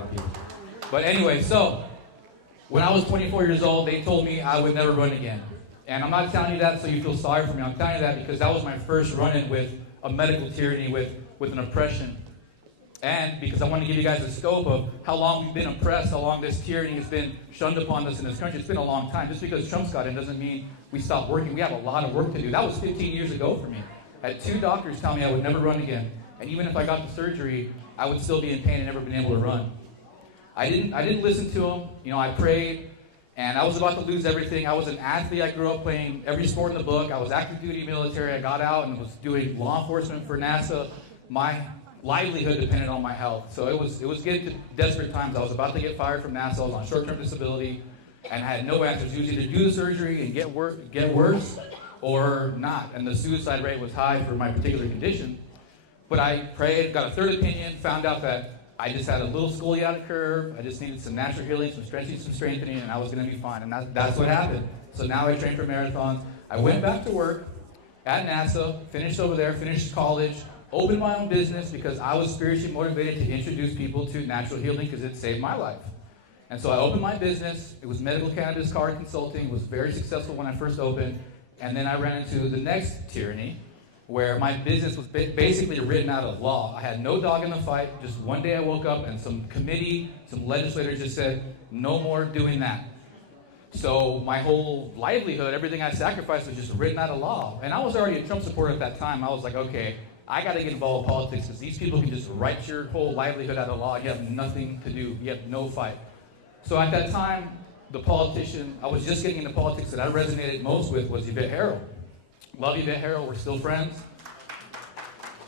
lot of people. But anyway, so when I was 24 years old, they told me I would never run again. And I'm not telling you that so you feel sorry for me. I'm telling you that because that was my first run-in with a medical tyranny, with an oppression. And because I want to give you guys a scope of how long we've been oppressed, how long this tyranny has been shunned upon us in this country. It's been a long time. Just because Trump's got in doesn't mean we stopped working. We have a lot of work to do. That was 15 years ago for me. I had 2 doctors tell me I would never run again. And even if I got the surgery, I would still be in pain and never been able to run. I didn't listen to them. You know, I prayed, and I was about to lose everything. I was an athlete. I grew up playing every sport in the book. I was active duty military. I got out and was doing law enforcement for NASA. My livelihood depended on my health. So it was getting to desperate times. I was about to get fired from NASA. I was on short-term disability, and I had no answers. It was either do the surgery and get worse or not. And the suicide rate was high for my particular condition. But I prayed, got a third opinion, found out that I just had a little scoliotic curve. I just needed some natural healing, some stretching, some strengthening, and I was going to be fine. And that's what happened. So now I train for marathons. I went back to work at NASA, finished over there, finished college, opened my own business because I was spiritually motivated to introduce people to natural healing because it saved my life. And so I opened my business. It was medical cannabis card consulting. It was very successful when I first opened. And then I ran into the next tyranny, where my business was basically written out of law. I had no dog in the fight. Just one day I woke up and some committee, some legislators just said, no more doing that. So my whole livelihood, everything I sacrificed was just written out of law. And I was already a Trump supporter at that time. I was like, okay, I got to get involved in politics because these people can just write your whole livelihood out of law. You have nothing to do. You have no fight. So at that time, the politician I was just getting into politics that I resonated most with was Yvette Harrell. Love Yvette Harrell, we're still friends.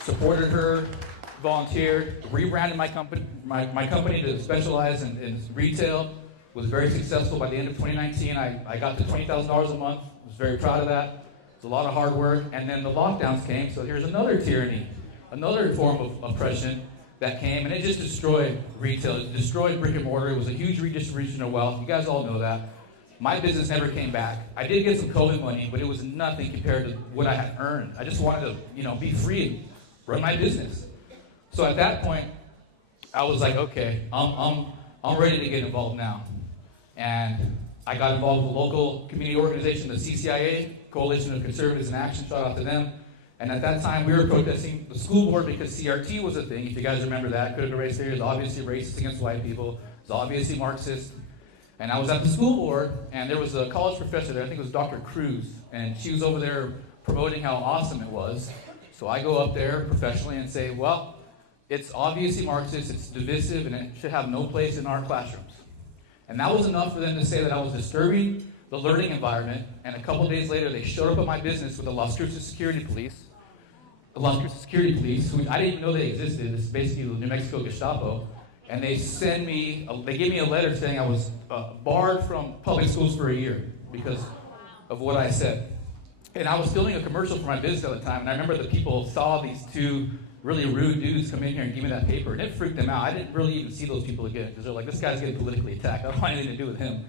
Supported her, volunteered, rebranded my company to specialize in retail. Was very successful. By the end of 2019, I got to $20,000 a month. Was very proud of that. It's a lot of hard work. And then the lockdowns came, so here's another tyranny, another form of oppression that came, and it just destroyed retail. It destroyed brick and mortar. It was a huge redistribution of wealth. You guys all know that. My business never came back. I did get some COVID money, but it was nothing compared to what I had earned. I just wanted to, be free and run my business. So at that point, I was like, okay, I'm ready to get involved now. And I got involved with a local community organization, the CCIA, Coalition of Conservatives in Action, shout out to them. And at that time, we were protesting the school board because CRT was a thing. If you guys remember that, critical race theory is obviously racist against white people. It's obviously Marxist. And I was at the school board, and there was a college professor there, I think it was Dr. Cruz, and she was over there promoting how awesome it was. So I go up there professionally and say, well, it's obviously Marxist, it's divisive, and it should have no place in our classrooms. And that was enough for them to say that I was disturbing the learning environment, and a couple days later, they showed up at my business with the Las Cruces Security Police, who I didn't even know they existed. It's basically the New Mexico Gestapo. And they gave me a letter saying I was barred from public schools for a year because of what I said. And I was filming a commercial for my business at the time, and I remember the people saw these 2 really rude dudes come in here and give me that paper, and it freaked them out. I didn't really even see those people again because they're like, this guy's getting politically attacked. I don't want anything to do with him.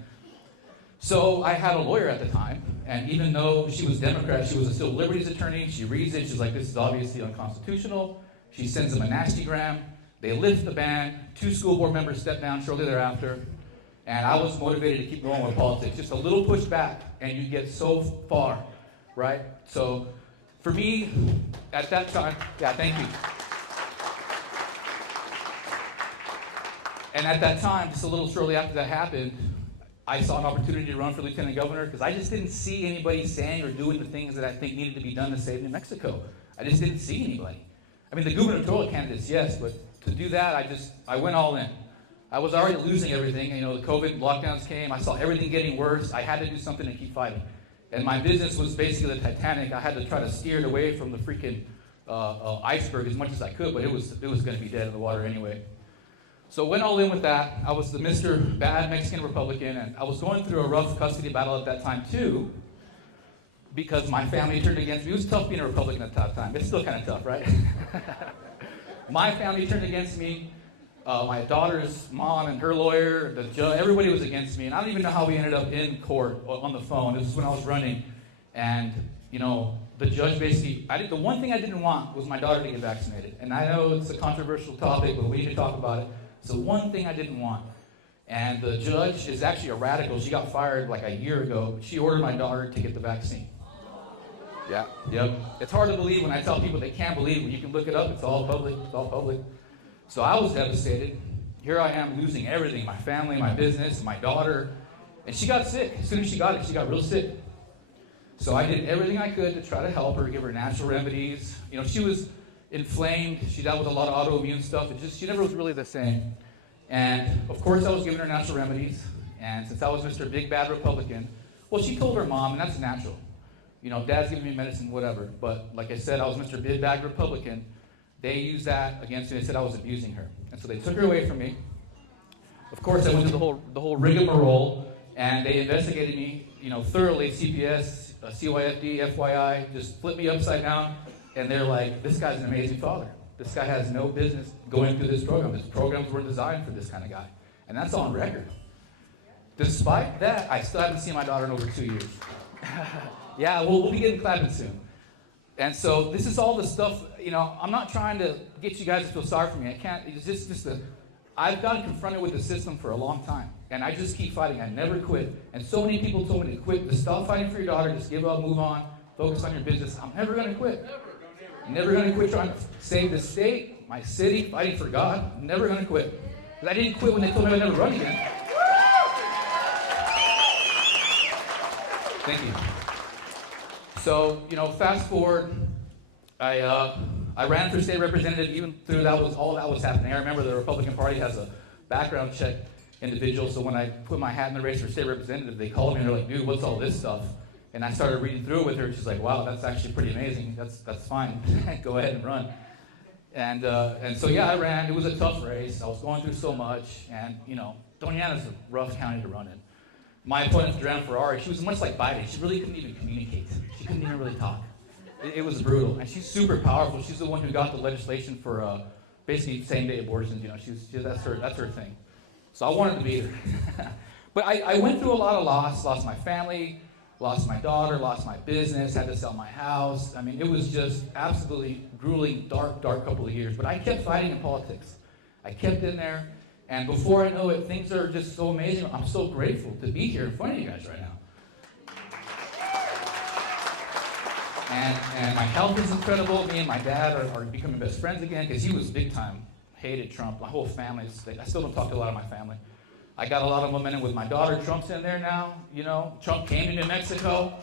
So I had a lawyer at the time, and even though she was Democrat, she was a civil liberties attorney. She reads it, she's like, this is obviously unconstitutional. She sends them a nastygram. They lift the ban. 2 school board members step down shortly thereafter. And I was motivated to keep going with politics. Just a little push back, and you get so far, right? So for me, at that time, thank you. And at that time, just a little shortly after that happened, I saw an opportunity to run for lieutenant governor because I just didn't see anybody saying or doing the things that I think needed to be done to save New Mexico. I just didn't see anybody. I mean, the gubernatorial candidates, yes, but to do that, I went all in. I was already losing everything. The COVID lockdowns came. I saw everything getting worse. I had to do something to keep fighting. And my business was basically the Titanic. I had to try to steer it away from the freaking iceberg as much as I could, but it was going to be dead in the water anyway. So went all in with that. I was the Mr. Bad Mexican Republican, and I was going through a rough custody battle at that time too, because my family turned against me. It was tough being a Republican at that time. It's still kind of tough, right? My family turned against me. My daughter's mom and her lawyer, the judge, everybody was against me. And I don't even know how we ended up in court on the phone. This is when I was running. And, the judge basically, the one thing I didn't want was my daughter to get vaccinated. And I know it's a controversial topic, but we need to talk about it. It's the one thing I didn't want. And the judge is actually a radical. She got fired like a year ago. She ordered my daughter to get the vaccine. Yeah, yep. It's hard to believe when I tell people they can't believe it. You can look it up. It's all public. It's all public. So I was devastated. Here I am losing everything, my family, my business, my daughter. And she got sick. As soon as she got it, she got real sick. So I did everything I could to try to help her, give her natural remedies. You know, she was inflamed. She dealt with a lot of autoimmune stuff. She never was really the same. And of course I was giving her natural remedies. And since I was Mr. Big Bad Republican, well, she told her mom, and that's natural. You know, dad's giving me medicine, whatever. But like I said, I was Mr. Big Bad Republican. They used that against me. They said I was abusing her. And so they took her away from me. Of course, I went through the whole rigmarole, and they investigated me, you know, thoroughly, CPS, CYFD, FYI, just flipped me upside down, and they're like, this guy's an amazing father. This guy has no business going through this program. These programs were designed for this kind of guy. And that's on record. Despite that, I still haven't seen my daughter in over 2 years. Yeah, we'll be getting clapping soon. And so this is all the stuff, you know, I'm not trying to get you guys to feel sorry for me. I can't, it's just I've gotten confronted with the system for a long time. And I just keep fighting. I never quit. And so many people told me to quit, to stop fighting for your daughter, just give up, move on, focus on your business. I'm never going to quit. Never going to quit trying to save the state, my city, fighting for God. I'm never going to quit. Because I didn't quit when they told me I'd never run again. Thank you. So, you know, fast forward, I ran for state representative even through all that was happening. I remember the Republican Party has a background check individual, so when I put my hat in the race for state representative, they called me and they're like, dude, what's all this stuff? And I started reading through it with her, and she's like, wow, that's actually pretty amazing. That's fine. Go ahead and run. And so, yeah, I ran. It was a tough race. I was going through so much, and, you know, Doña Ana's a rough county to run in. My opponent, Joanna Ferrari, she was much like Biden. She really couldn't even communicate. She couldn't even really talk. It was brutal. And she's super powerful. She's the one who got the legislation for basically same-day abortions. You know, that's her thing. So I wanted to beat her. But I went through a lot of loss. Lost my family, lost my daughter, lost my business, had to sell my house. I mean, it was just absolutely grueling, dark couple of years. But I kept fighting in politics. I kept in there. And before I know it, things are just so amazing. I'm so grateful to be here in front of you guys right now. And my health is incredible. Me and my dad are becoming best friends again because he was big time, hated Trump. My whole family, I still don't talk to a lot of my family. I got a lot of momentum with my daughter. Trump's in there now. You know, Trump came to New Mexico.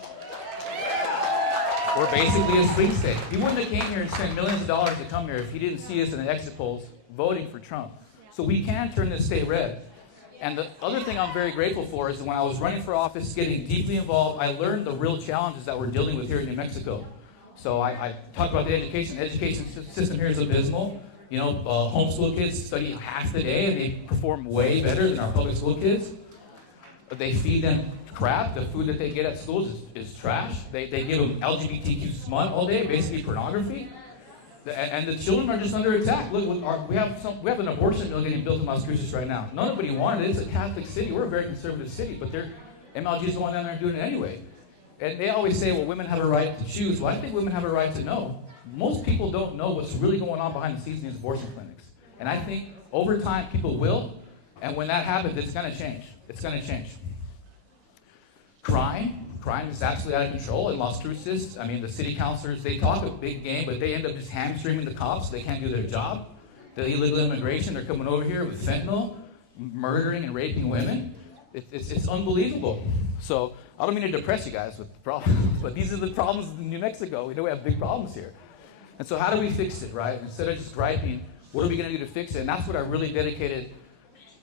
We're basically a swing state. He wouldn't have came here and spent millions of dollars to come here if he didn't see us in the exit polls voting for Trump. So we can turn this state red. And the other thing I'm very grateful for is that when I was running for office, getting deeply involved, I learned the real challenges that we're dealing with here in New Mexico. So I talked about the education. The education system here is abysmal. You know, homeschool kids study half the day and they perform way better than our public school kids. But they feed them crap. The food that they get at schools is trash. They give them LGBTQ smut all day, basically pornography. And the children are just under attack. Look, we have an abortion mill getting built in Las Cruces right now. Nobody wanted it. It's a Catholic city. We're a very conservative city, but MLG's the one down there doing it anyway. And they always say, well, women have a right to choose. Well, I think women have a right to know. Most people don't know what's really going on behind the scenes in these abortion clinics. And I think over time people will, and when that happens, it's going to change. It's going to change. Crime is absolutely out of control in Las Cruces. I mean, the city councilors, they talk a big game, but they end up just hamstringing the cops so they can't do their job. The illegal immigration, they're coming over here with fentanyl, murdering and raping women. It's unbelievable. So I don't mean to depress you guys with the problems, but these are the problems in New Mexico. We know we have big problems here. And so how do we fix it, right? Instead of just griping, what are we going to do to fix it? And that's what I really dedicated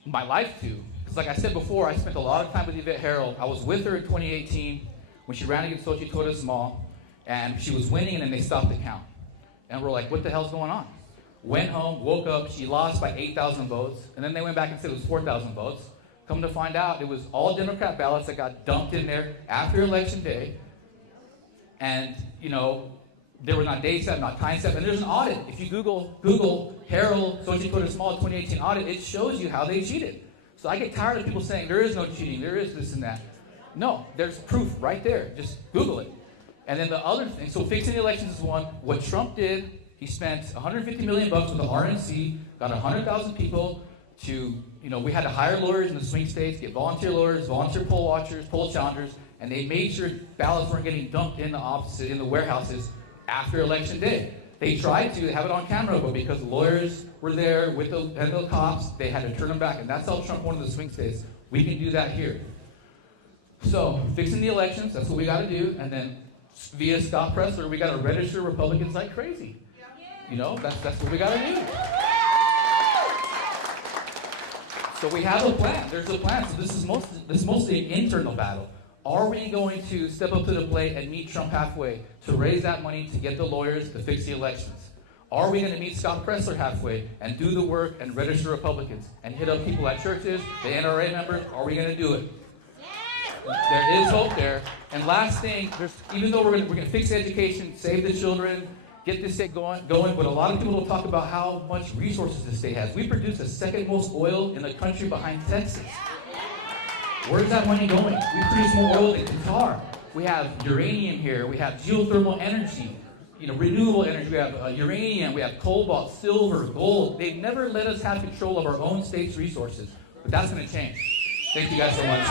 my life to. Because like I said before, I spent a lot of time with Yvette Harold. I was with her in 2018 when she ran against Xochitl Torres Small, and she was winning, and then they stopped the count. And we're like, what the hell's going on? Went home, woke up, she lost by 8,000 votes, and then they went back and said it was 4,000 votes. Come to find out, it was all Democrat ballots that got dumped in there after Election Day. And, you know, there was not day set, not time set, and there's an audit. If you Google Harold, Xochitl Torres Small 2018 audit, it shows you how they cheated. So I get tired of people saying there is no cheating, there is this and that. No, there's proof right there. Just Google it. And then the other thing, so fixing the elections is one. What Trump did, he spent $150 million with the RNC, got 100,000 people to, we had to hire lawyers in the swing states, get volunteer lawyers, volunteer poll watchers, poll challengers, and they made sure ballots weren't getting dumped in the warehouses after election day. They tried to have it on camera, but because lawyers were there with the cops, they had to turn them back, and that's how Trump won the swing states. We can do that here. So, fixing the elections, that's what we got to do, and then via Scott Presler, we got to register Republicans like crazy. That's what we got to do. So we have a plan. There's a plan. So this is mostly an internal battle. Are we going to step up to the plate and meet Trump halfway to raise that money to get the lawyers to fix the elections? Are we going to meet Scott Presler halfway and do the work and register Republicans and hit up people at churches, the NRA members? Are we going to do it? There is hope there. And last thing, even though we're going to fix education, save the children, get this state going, but a lot of people will talk about how much resources the state has. We produce the second most oil in the country behind Texas. Where's that money going? We produce more oil than Qatar. We have uranium here. We have geothermal energy, renewable energy. We have uranium. We have cobalt, silver, gold. They've never let us have control of our own state's resources. But that's going to change. Thank you guys so much.